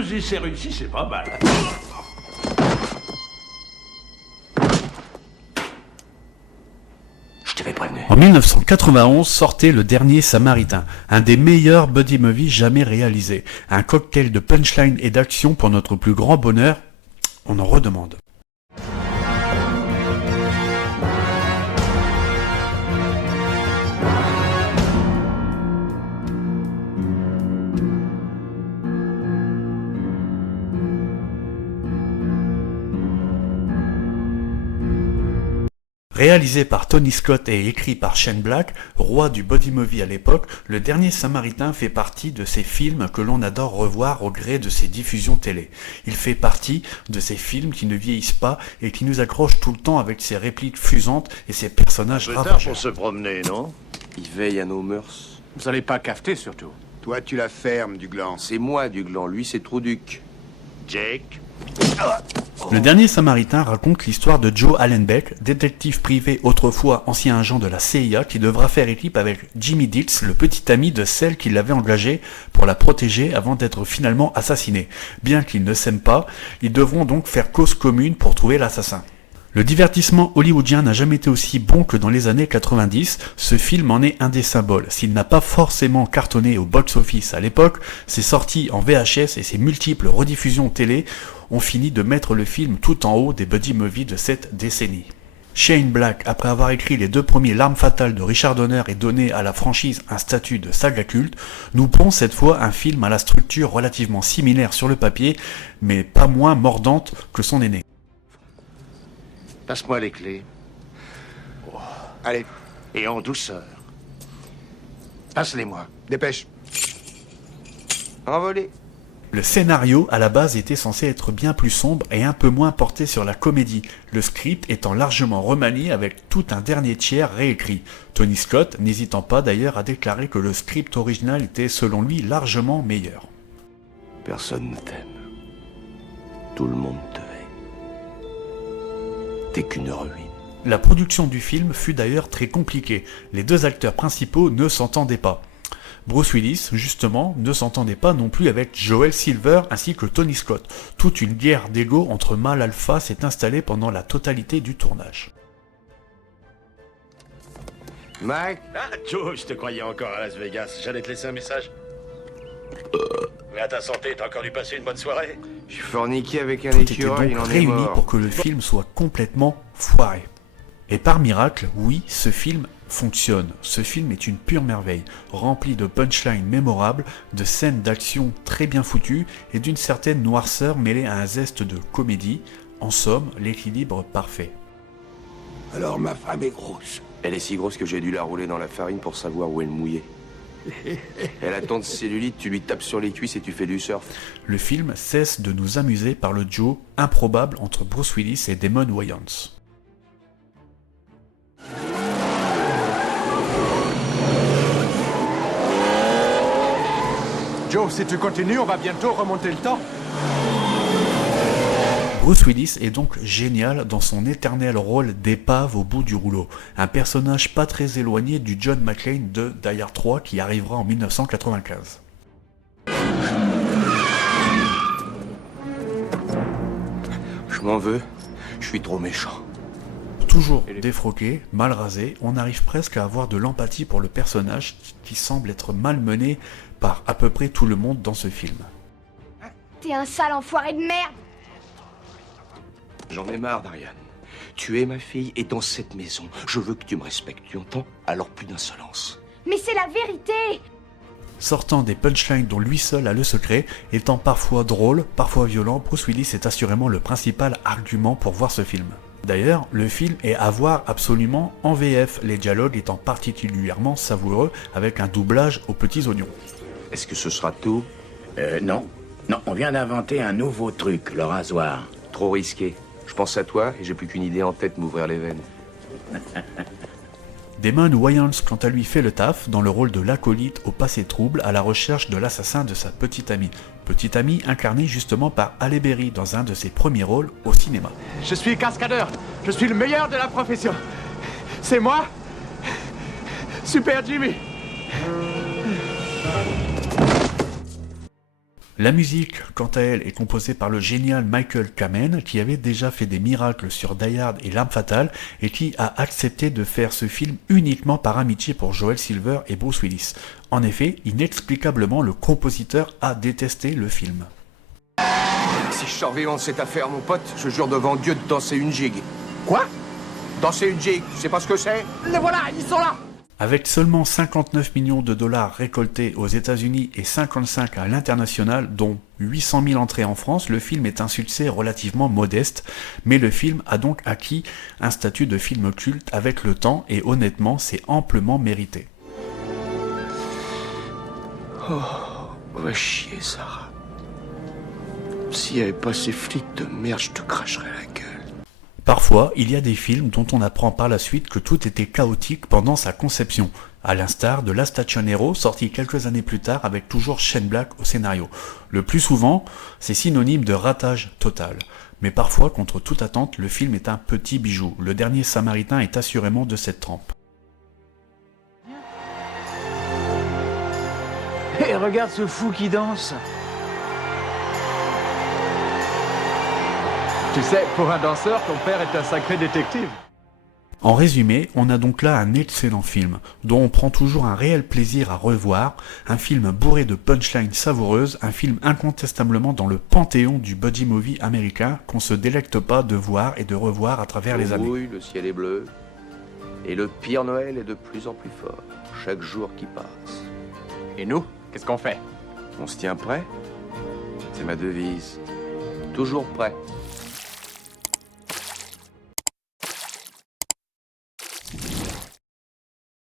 essais réussis, c'est pas mal. Je t'avais prévenu. En 1991 sortait Le Dernier Samaritain, un des meilleurs buddy movies jamais réalisés. Un cocktail de punchline et d'action pour notre plus grand bonheur, on en redemande. Réalisé par Tony Scott et écrit par Shane Black, roi du body movie à l'époque, Le Dernier Samaritain fait partie de ces films que l'on adore revoir au gré de ses diffusions télé. Il fait partie de ces films qui ne vieillissent pas et qui nous accrochent tout le temps avec ses répliques fusantes et ses personnages C'est tard ravageurs. pour se promener, non? Il veille à nos mœurs. Vous allez pas cafeter, surtout. Toi, tu la fermes, du gland. C'est moi du gland, lui c'est Trouduc. Jake? Le Dernier Samaritain raconte l'histoire de Joe Allenbeck, détective privé autrefois ancien agent de la CIA qui devra faire équipe avec Jimmy Dills, le petit ami de celle qui l'avait engagé pour la protéger avant d'être finalement assassiné. Bien qu'ils ne s'aiment pas, ils devront donc faire cause commune pour trouver l'assassin. Le divertissement hollywoodien n'a jamais été aussi bon que dans les années 90, ce film en est un des symboles. S'il n'a pas forcément cartonné au box-office à l'époque, ses sorties en VHS et ses multiples rediffusions télé ont fini de mettre le film tout en haut des buddy movies de cette décennie. Shane Black, après avoir écrit les deux premiers L'Arme Fatale de Richard Donner et donné à la franchise un statut de saga culte, nous pond cette fois un film à la structure relativement similaire sur le papier, mais pas moins mordante que son aîné. Passe-moi les clés. Allez, Et en douceur. Passe-les-moi. dépêche. Envolé. Le scénario, à la base, était censé être bien plus sombre et un peu moins porté sur la comédie, le script étant largement remanié avec tout un dernier tiers réécrit. Tony Scott n'hésitant pas d'ailleurs à déclarer que le script original était selon lui largement meilleur. Personne ne t'aime. Tout le monde te hait. T'es qu'une ruine. La production du film fut d'ailleurs très compliquée, les deux acteurs principaux ne s'entendaient pas. Bruce Willis, justement, ne s'entendait pas non plus avec Joel Silver ainsi que Tony Scott. Toute une guerre d'ego entre mâles alpha s'est installée pendant la totalité du tournage. Mike. Ah, Joe, je te croyais encore à Las Vegas. J'allais te laisser un message. Mais à ta santé, t'as encore dû passer une bonne soirée? Je suis forniqué avec un Tout était écureuil, il donc en est réuni mort. pour que le film soit complètement foiré. Et par miracle, oui, ce film fonctionne. Ce film est une pure merveille, rempli de punchlines mémorables, de scènes d'action très bien foutues et d'une certaine noirceur mêlée à un zeste de comédie. En somme, l'équilibre parfait. Alors ma femme est grosse. Elle est si grosse que j'ai dû la rouler dans la farine pour savoir où elle mouillait. Elle a tant de cellulite, tu lui tapes sur les cuisses et tu fais du surf. Le film cesse de nous amuser par le duo improbable entre Bruce Willis et Damon Wayans. Joe, si tu continues, on va bientôt remonter le temps. Bruce Willis est donc génial dans son éternel rôle d'épave au bout du rouleau, un personnage pas très éloigné du John McClane de Die Hard 3 qui arrivera en 1995. Je m'en veux, je suis trop méchant. Toujours défroqué, mal rasé, on arrive presque à avoir de l'empathie pour le personnage qui semble être malmené par à peu près tout le monde dans ce film. T'es un sale enfoiré de merde! J'en ai marre, Darian. Tu es ma fille et dans cette maison, je veux que tu me respectes, tu entends? Alors plus d'insolence. Mais c'est la vérité! Sortant des punchlines dont lui seul a le secret, étant parfois drôle, parfois violent, Bruce Willis est assurément le principal argument pour voir ce film. D'ailleurs, le film est à voir absolument en VF, les dialogues étant particulièrement savoureux avec un doublage aux petits oignons. Est-ce que ce sera tout? Non. Non, on vient d'inventer un nouveau truc, le rasoir. Trop risqué. Je pense à toi et j'ai plus qu'une idée en tête, m'ouvrir les veines. Damon Wayans, quant à lui, fait le taf dans le rôle de l'acolyte au passé trouble à la recherche de l'assassin de sa petite amie. Petite amie incarnée justement par Halle Berry dans un de ses premiers rôles au cinéma. Je suis cascadeur. Je suis le meilleur de la profession. C'est moi, Super Jimmy. La musique, quant à elle, est composée par le génial Michael Kamen, qui avait déjà fait des miracles sur Die Hard et L'Arme Fatale, et qui a accepté de faire ce film uniquement par amitié pour Joel Silver et Bruce Willis. En effet, inexplicablement, le compositeur a détesté le film. Si je surveillais cette affaire, mon pote, je jure devant Dieu de danser une gigue. Quoi? Danser une gigue, tu sais pas ce que c'est? Les voilà, ils sont là! Avec seulement 59 millions de dollars récoltés aux États-Unis et 55 à l'international, dont 800 000 entrées en France, le film est un succès relativement modeste, mais le film a donc acquis un statut de film culte avec le temps et honnêtement, c'est amplement mérité. Oh, va chier, Sarah. S'il n'y avait pas ces flics de merde, je te cracherais la gueule. Parfois, il y a des films dont on apprend par la suite que tout était chaotique pendant sa conception, à l'instar de La Stagione, sorti quelques années plus tard avec toujours Shane Black au scénario. Le plus souvent, c'est synonyme de ratage total. Mais parfois, contre toute attente, le film est un petit bijou. Le Dernier Samaritain est assurément de cette trempe. Hé, regarde ce fou qui danse! Tu sais, pour un danseur, ton père est un sacré détective. En résumé, on a donc là un excellent film, dont on prend toujours un réel plaisir à revoir, un film bourré de punchlines savoureuses, un film incontestablement dans le panthéon du buddy movie américain qu'on se délecte pas de voir et de revoir à travers les années. Oui, le ciel est bleu, et le pire Noël est de plus en plus fort, chaque jour qui passe. Et nous, qu'est-ce qu'on fait? On se tient prêt? C'est ma devise. Toujours prêt.